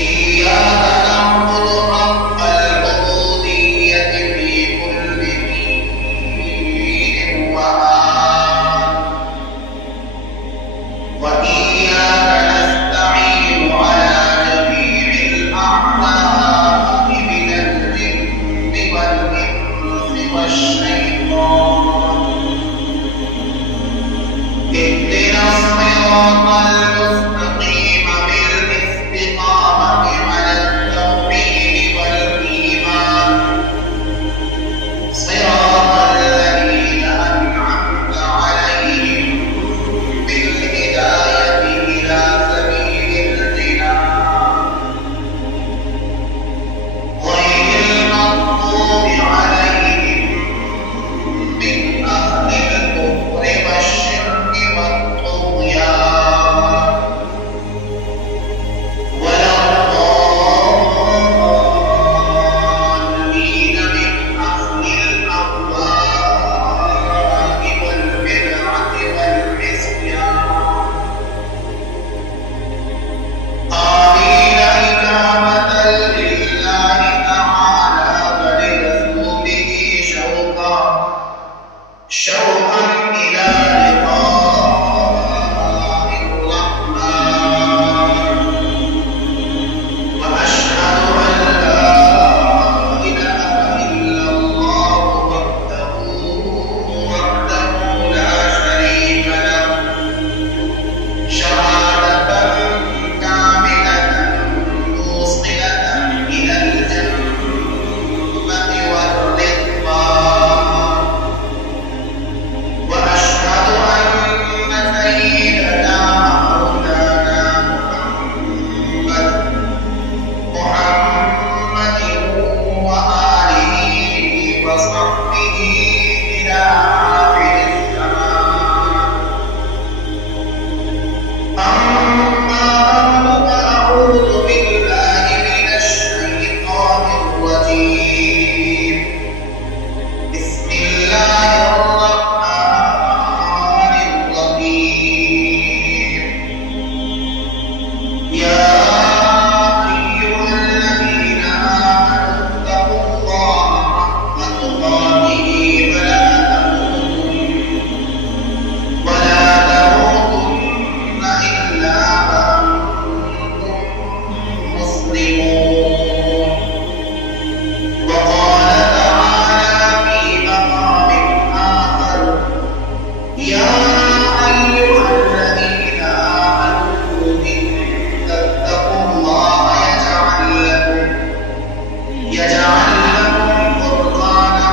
إياك نعبد حق العبودية في كل حين وآن، وإياك نستعين على جميع الأعداء من الجن والإنس والشيطان. اهدنا الصراط المستقيم بالاستقامة على التوحيد والإيمان، صراط الذين أنعمت عليهم بالهداية إلى سبيل الجنان، غير المغضوب عليهم من أهل الكفر والشرك والطغيان، ولا الضالين من أهل الأهواء والبدعة والعصيان. آمين إجابة لله تعالى ولرسوله شوقا إلى لقاء الرحمن. وأشهد أن لا إله إلا الله وحده لا شريك له، شهادة كاملة موصلة إلى الجنة والرضوان. وأشهد أن سيدنا مولانا محمد وآله وصحبه إلى آخر الزمان. أما بعد، فأعوذ بالله من الشيطان الرجيم. بسم الله الرحمن الرحيم. يا أيها الذين آمنوا اتقوا الله حق تقاته ولا تموتن إلا وأنتم مسلمون. وقال تعالى في مقام آخر: يا أيها الذين آمنوا إن تتقوا الله يجعل لكم فرقانا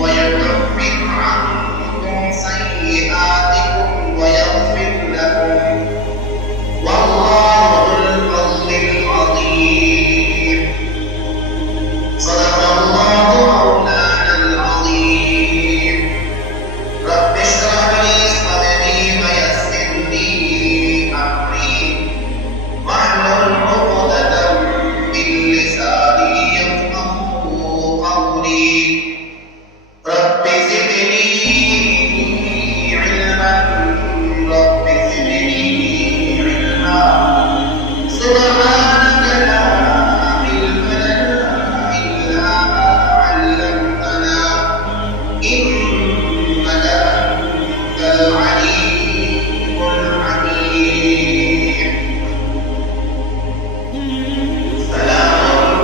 ويكفر عنكم سيئاتكم ويغفر لكم، والله ذو الفضل العظيم. صدق الله مولانا العظيم. رب اشرح لي صدري ويسر لي أمري واحلل عقدة من لساني يفقهوا قولي. رب زدني علما، رب زدني علما. سبحانك لا علم لنا إلا ما علمتنا، إنك أنت العليم الحكيم. سلام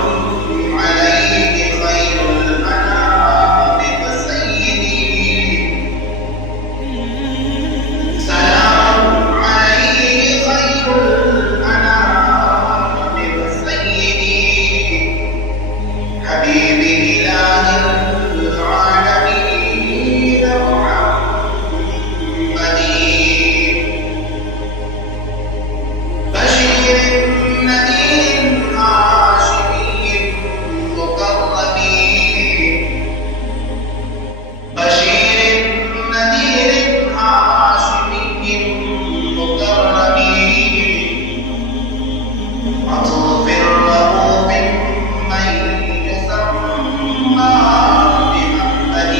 عليك خير الأنام وسيدي، سلام عليك خير الأنام وسيدي، حبيب إله العالمين محمد. بشير نذير هاشمي مكرم، بشير نذير هاشمي مكرم، عطوف الرؤوف من يسمى بمحمد.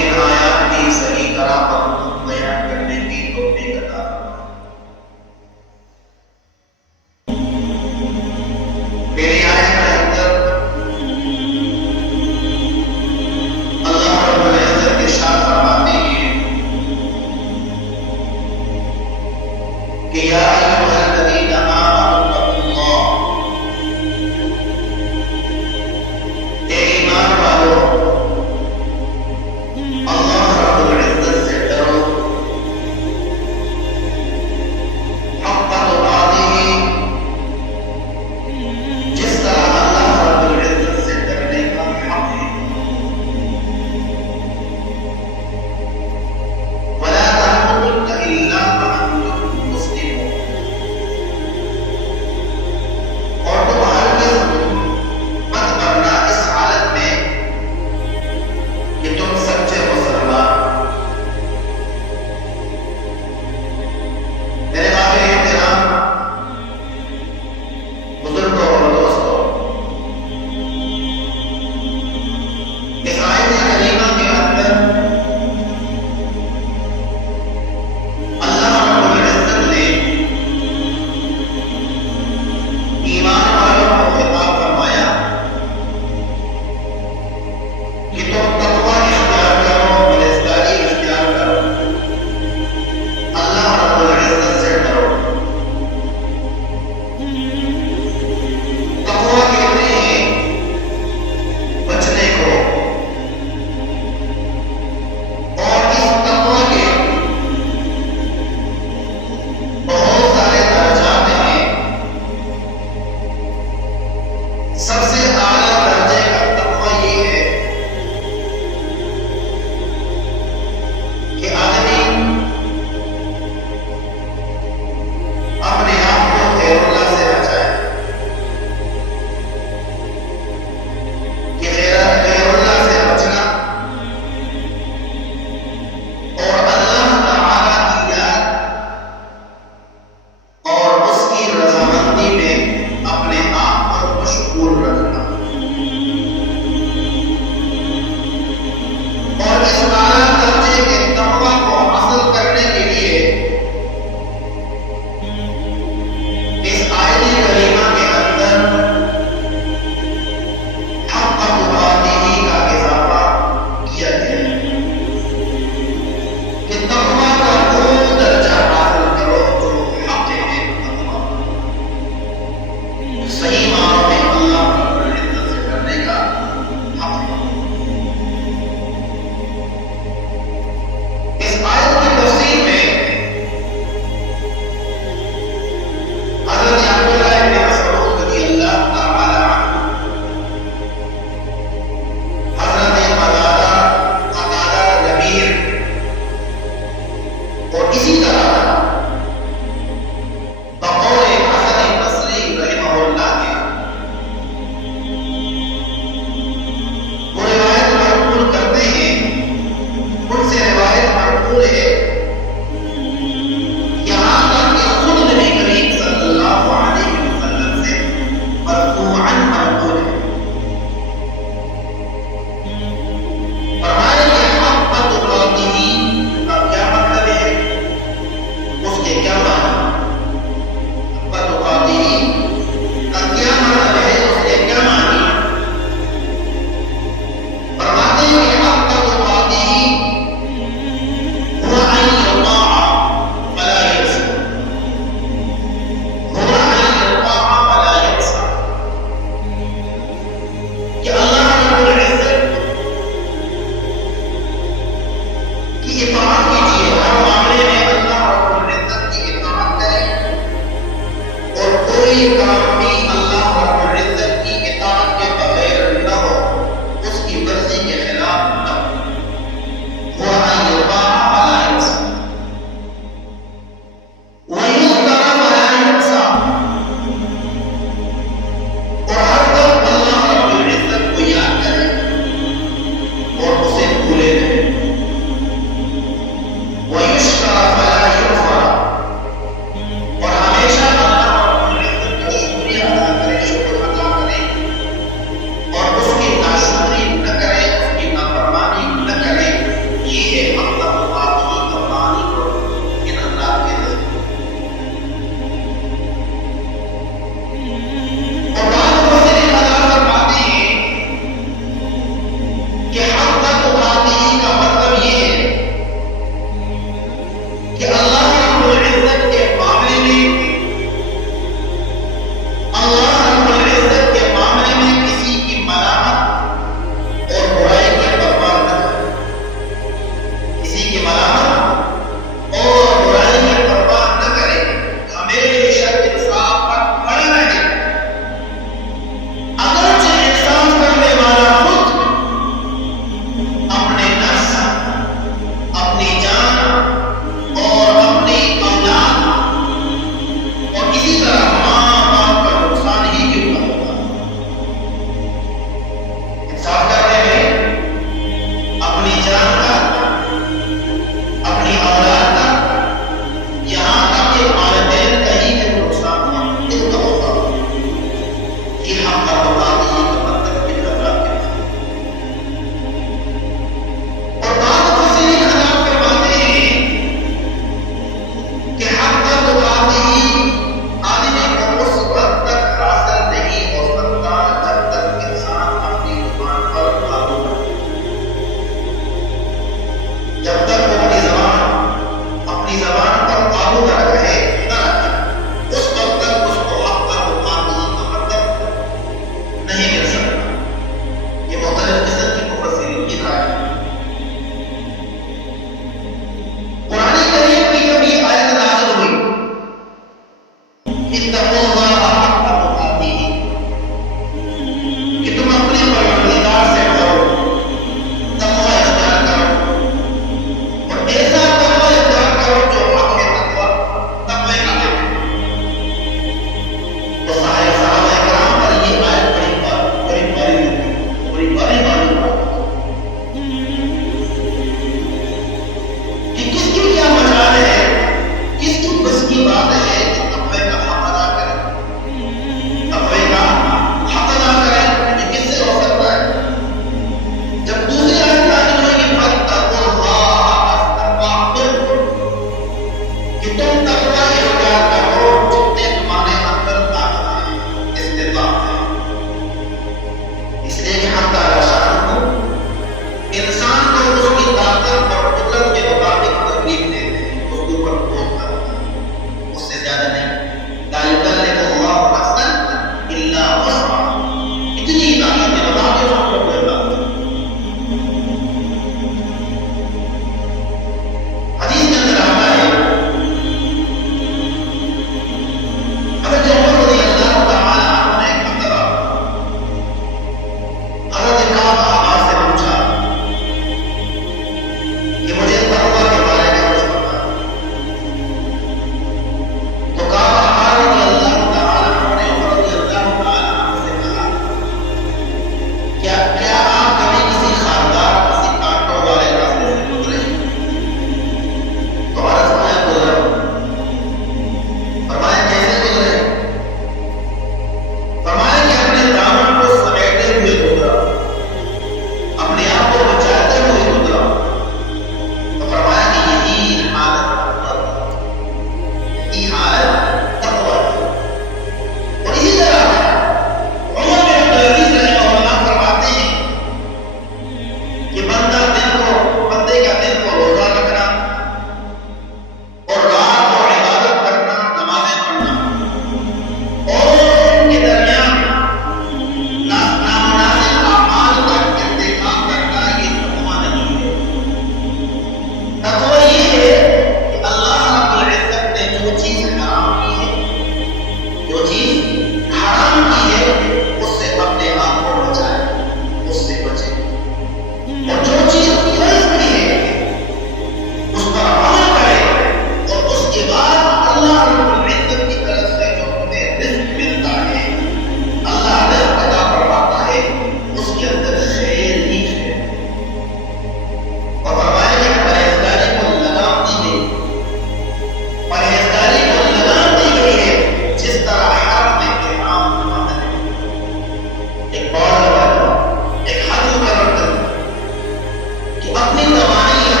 اپنی توانائیاں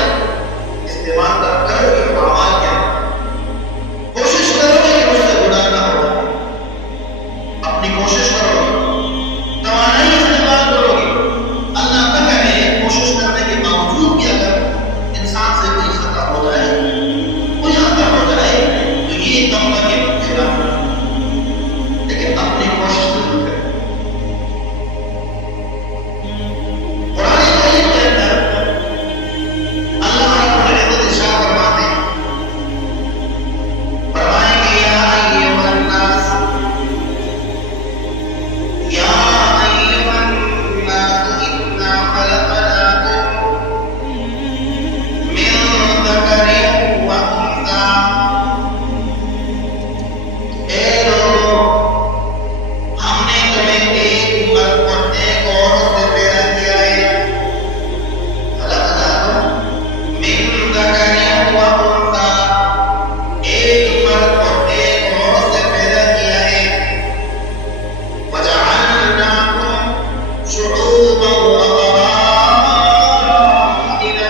استعمال کرو گے اعمال کے اندر، کوشش کرو گے کہ مجھ سے گناہ نہ ہو، اپنی کوشش کرو گے، توانائی استعمال کرو گے۔ اللہ نہ کرے کوشش کرنے کے باوجود بھی اگر انسان سے کوئی خطا ہو جائے تو یہ تمنا کے خلاف ہے، لیکن اپنی کوشش ضرور کریں۔ قرآن کریم کے اندر اللہ رب العزت ارشاد فرماتے ہیں، فرمائیں گے یا ایھا الناس، یا ایھا الناس انا خلقناکم من ذکر و انثی، اے لوگوں ہم نے تمہیں ایک مرد اور ایک عورت سے پیدا کیا ہے، خلقناکم من ذکر و انثی، ایک مرد اور ایک عورت سے پیدا کیا ہے، وجعلناکم شعوبا و قبائل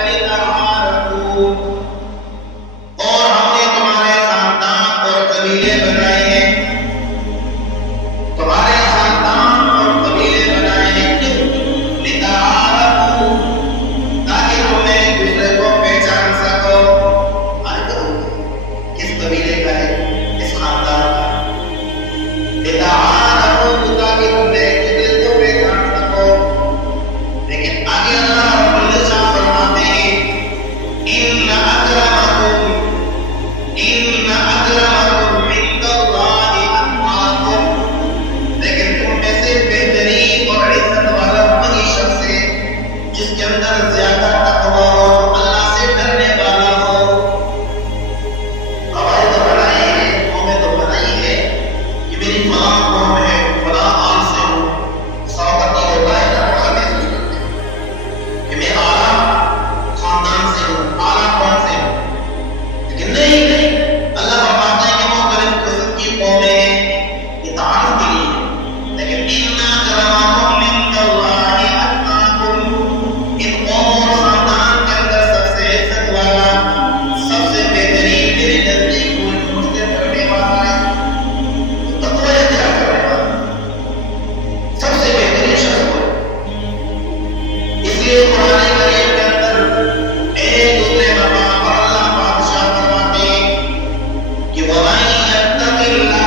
لتعارفوا، اور ہم نے تمہارے خاندان اور قبیلے بنائے ہیں، تمہارے خاندان اور قبیلے بنائے ہیں، کیوں؟ لتعارفوا، تاکہ تم ایک دوسرے کو پہچان سکو، کس قبیلے کا ہے، کس خاندان کا ہے، لتعارفوا، تاکہ تم ایک دوسرے کو پہچان سکو۔ لیکن آگے اللہ رب العزت فرماتے ہیں ان اکرمکم عند اللہ اتقاکم، لیکن تم میں سے بہترین اور عزت والا وہی شخص ہے جس کے اندر زیادہ تقویٰ ہو، اللہ سے ڈرنے والا ہو۔ قواعد تو بنائی ہے، قومیں تو بنائی ہے کہ میری فلاں قوم ہے، فلاں آل سے ہوں، سوقت یہ ہوتا ہے نا، بڑا محسوس کرتے ہیں کہ میں اعلیٰ خاندان سے ہوں، اعلیٰ قوم سے ہوں، لیکن نہیں، اللہ فرماتے ہیں کہ مختلف قسم کی قومیں ہیں، یہ تعارف کے لیے ہے، لیکن ان اکرمکم عند اللہ اتقاکم، ان قوم اور خاندان کے اندر سب سے عزت والا، سب سے بہترین میرے نزدیک کوئی مجھ سے ڈرنے والا ہے، تقوی اختیار کرنے والا، سب سے بہترین شخص کوئی۔ اس لیے قرآن کریم کے اندر ایک دوسرے مقام پر اللہ بادشاہ فرماتے ہیں کہ وَمَن يَتَّقِ اللَّهَ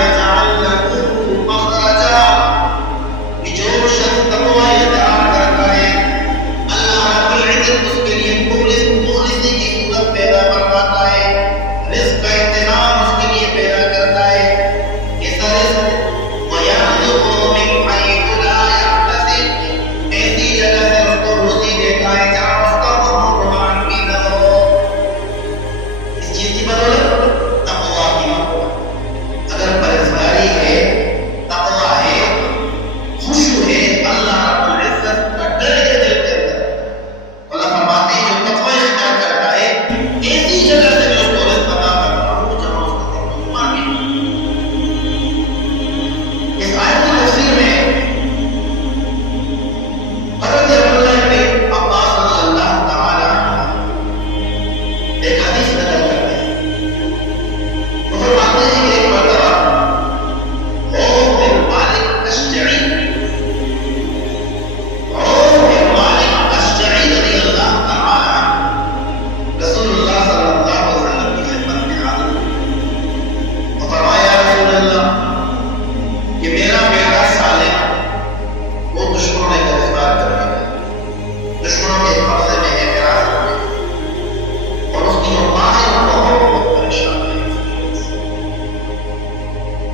يَجْعَلْ لَهُ مَخْرَجًا، کہ جو شخص تقوی اختیار کرتا ہے اللہ رب العزت اس کے لیے مخلصی کی صورت پیدا فرماتا ہے، رزق کا انتظام اس کے لیے پیدا کرتا ہے، ایسا رزق وَيَرْزُقْهُ مِنْ حَيْثُ لَا يَحْتَسِبُ، ایسی جگہ سے اس کو روزی دیتا ہے جہاں اس کا کوئی گمان بھی نہ ہو۔ اس چیز کی بدولت تقویٰ کی بدولت، اگر پرہیزگاری ہے، تقویٰ ہے، خشوع ہے، اللہ رب العزت کا ڈر ہے دل کے اندر، اللہ فرماتے ہیں جو تقویٰ اختیار کرتا ہے ایسی جگہ سے میں اس کو رزق عطا کرتا ہوں جہاں اس کا کوئی گمان بھی نہ ہو۔ اس آیت کی تفسیر میں حضرت عبداللہ ابن عباس رضی اللہ تعالی عنہ ایک حدیث نقل کرتے ہیں، وہ فرماتے ہیں کہ ایک مرتبہ عوف بن مالک اشجعی رضی اللہ تعالی عنہ رسول اللہ صلی اللہ علیہ وسلم کی خدمت میں حاضر ہوئے اور فرمایا یا رسول اللہ کہ میرا بیٹا سالم وہ دشمنوں نے گرفتار کر لیا، دشمنوں کے قبضے میں ہے، حراست میں ہے، اور اس کی جو ماں ہے وہ بہت پریشان ہے،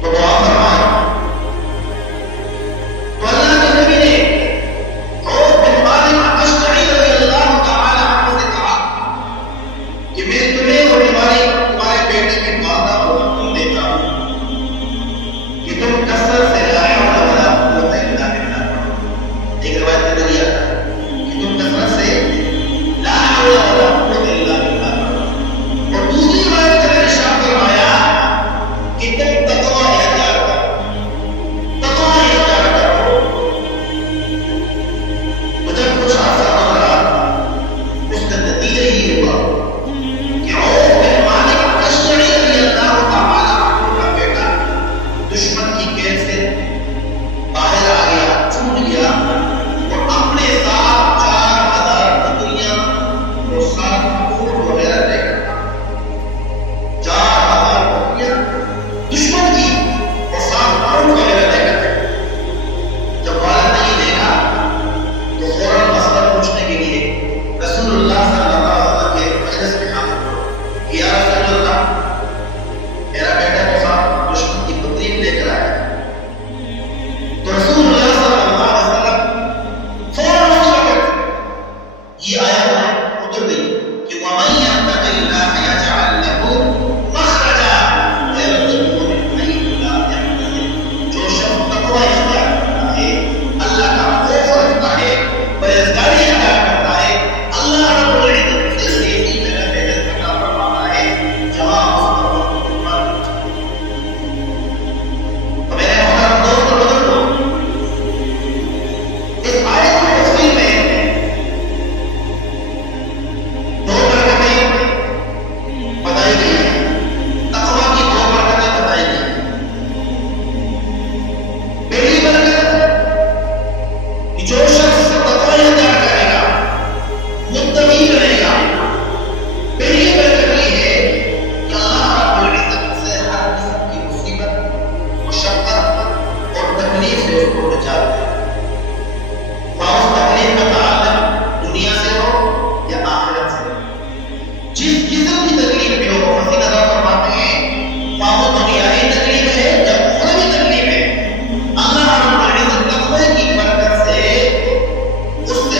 تو دعا فرمائے۔ تو اللہ کے نبی نے عوف بن مالک اشجعی رضی اللہ تعالی عنہ سے کہا کہ میں تمہیں اور تمہارے بیٹے کی والدہ کو حکم دیتا ہوں کہ تم کثرت سے لا حول ولا قوت الا باللہ پڑھو۔ ایک روایت میں دیا تھا کہ تم کثرت سے لا حول ولا قوت الا باللہ پڑھو، اور دوسری روایت میں ارشاد فرمایا کہ تم تقویٰ اختیار کرو، تقویٰ اختیار کرو۔ جو شخص تقوی اختیار کرے گا، متقی بنے گا، پھر یہ برکت یہ ہے کہ اللہ رب العزت سے ہر قسم کی مصیبت، مشقت اور تکلیف سے اس کو بچاتا ہے۔ خواہ اس تکلیف کا تعلق دنیا سے ہو یا آخرت سے ہو، جس قسم کی تکلیف بھی ہو، وسیع نظر فرماتے ہیں خواہ وہ دنیاوی تکلیف ہے یا اخروی تکلیف ہے، اللہ رب العزت تقوی کی برکت سے اس سے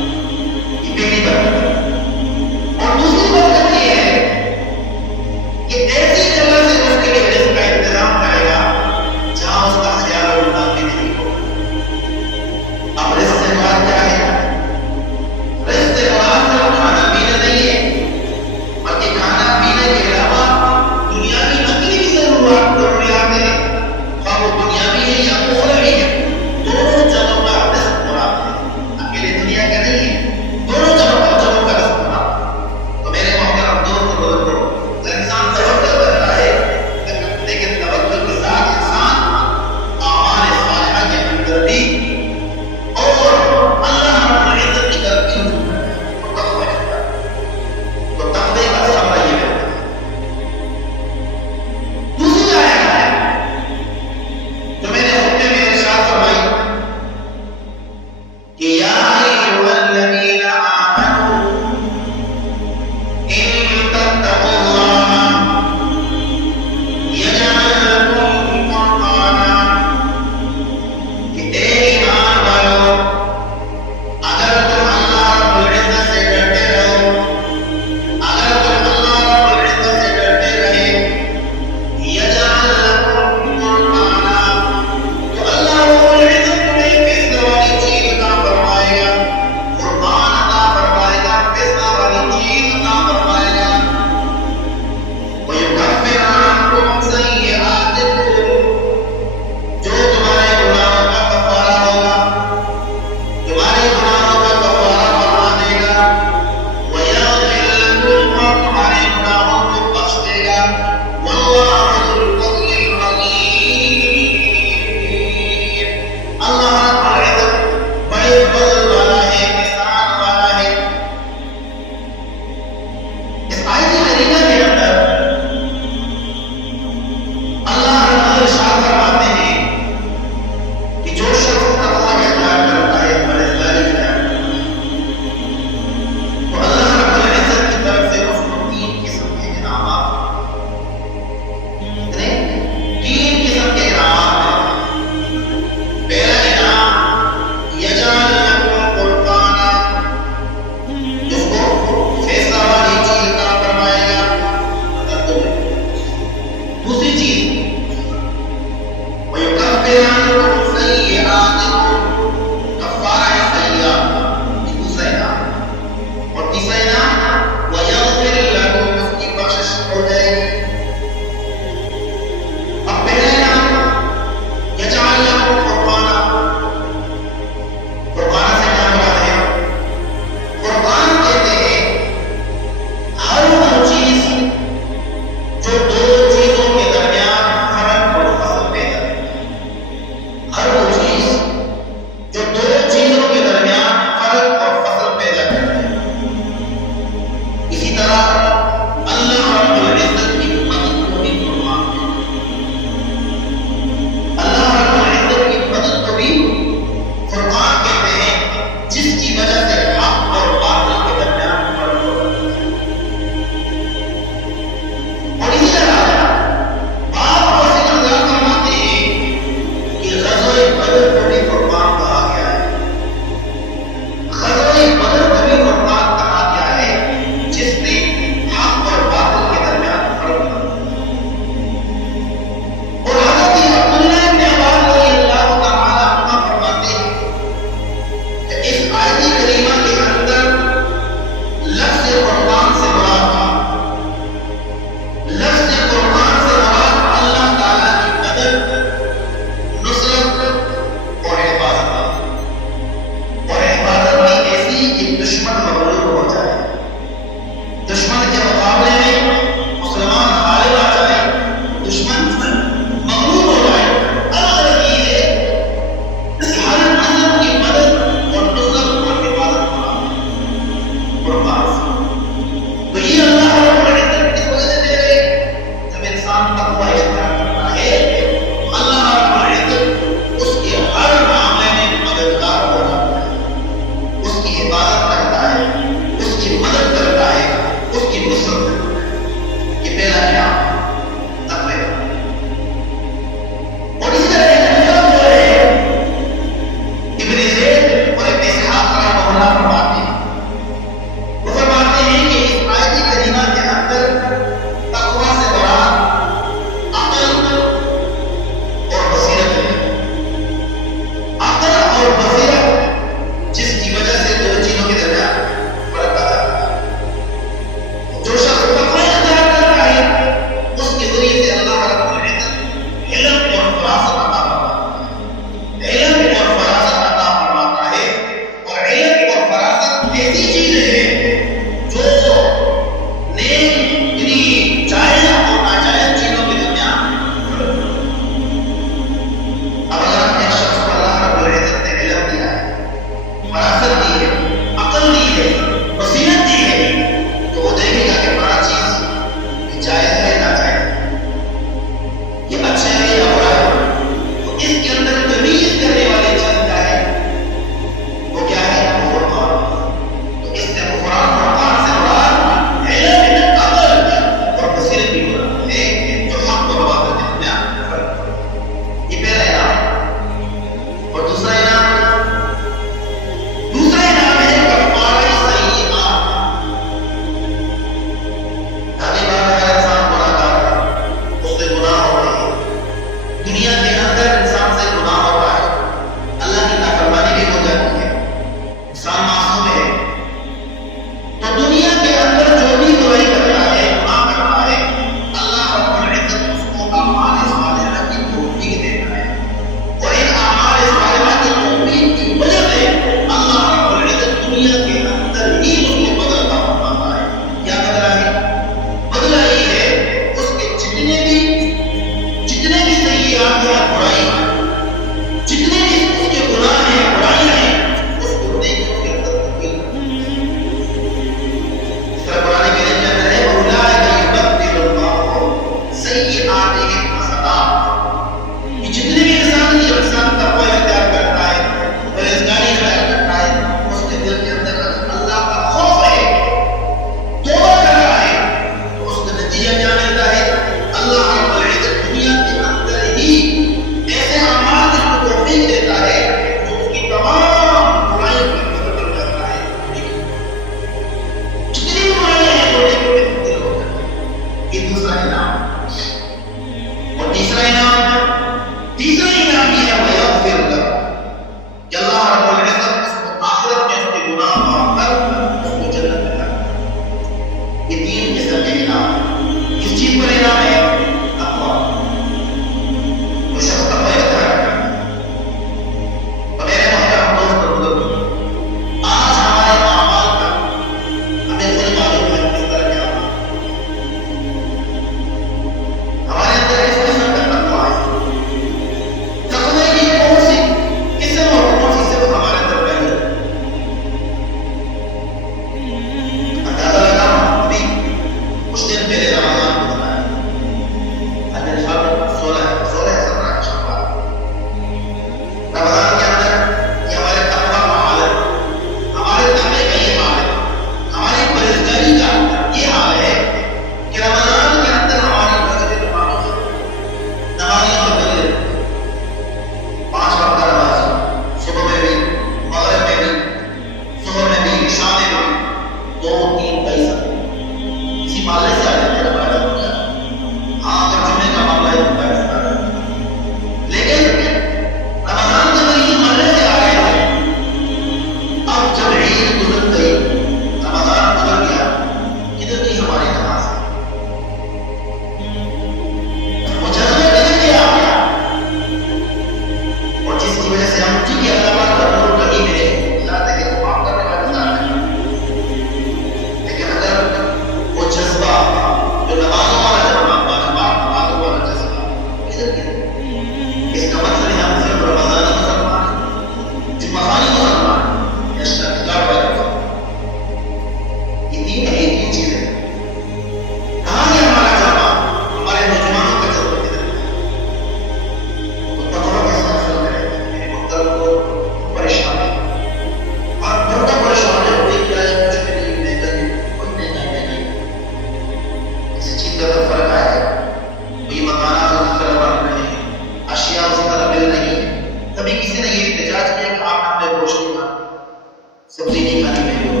سبزی نہیں کھانی میری ہو،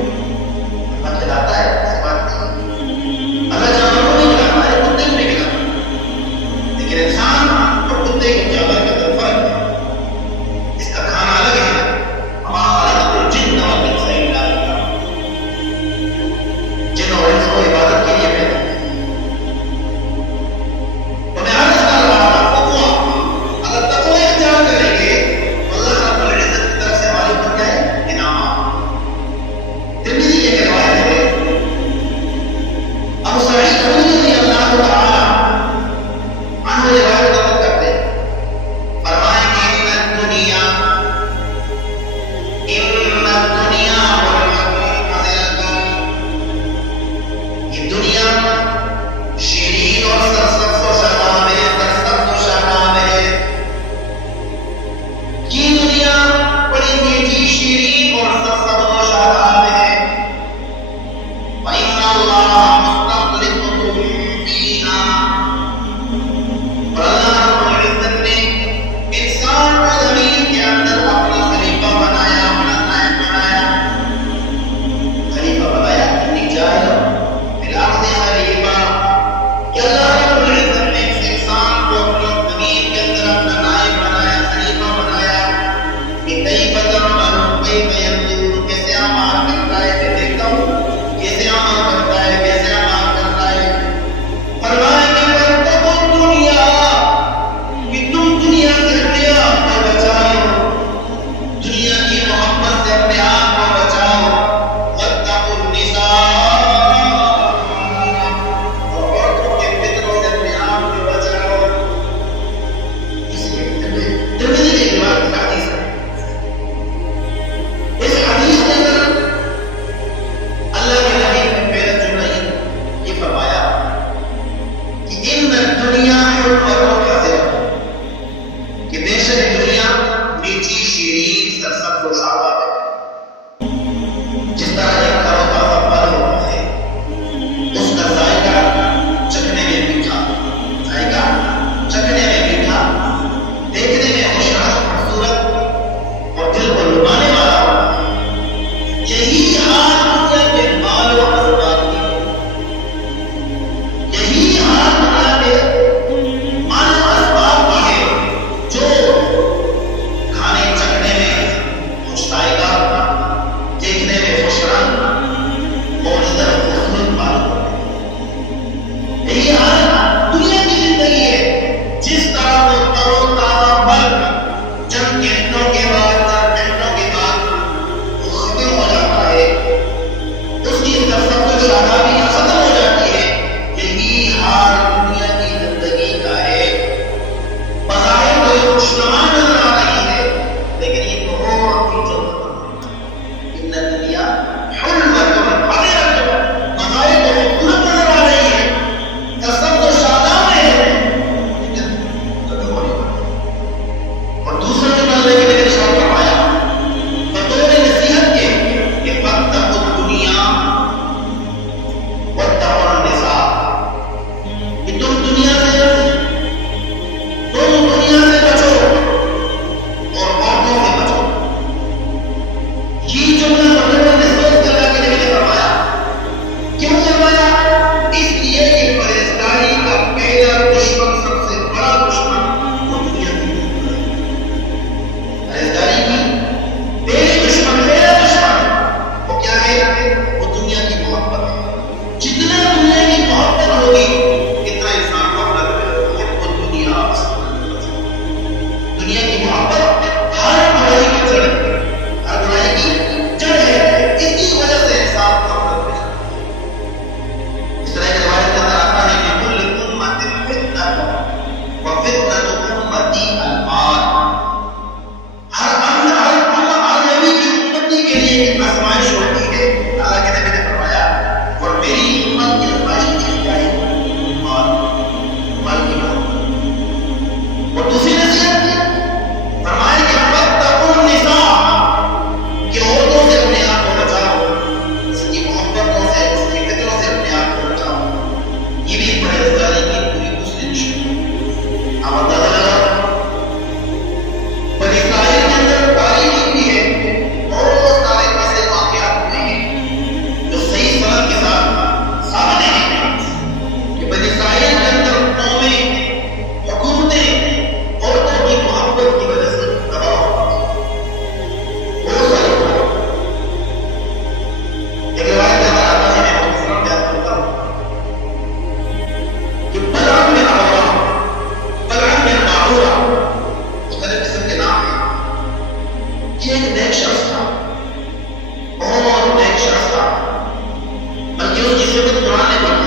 اللہ کھلاتا ہے، ایسی بات نہیں، اللہ جانوروں میں کھلاتا ہے، کتے کو نہیں کھلاتا، لیکن انسان اور کتے کے جانور کے اندر فرق ہے، اس کا کھانا الگ ہے، ہمارا خالق الجن والانس الا للعبادۃ، جن اور انس کو عبادت کے لیے پیدا کیا۔ تو میں عرض کر رہا ہوں تقویٰ، اگر تقویٰ اختیار کریں گے تو اللہ رب العزت کی طرف سے ہمارے اوپر کیا ہے؟ انعامات۔ یہ ایک نیک شخص تھا، بہت نیک شخص تھا، بلکہ اس جسے کو قرآن نے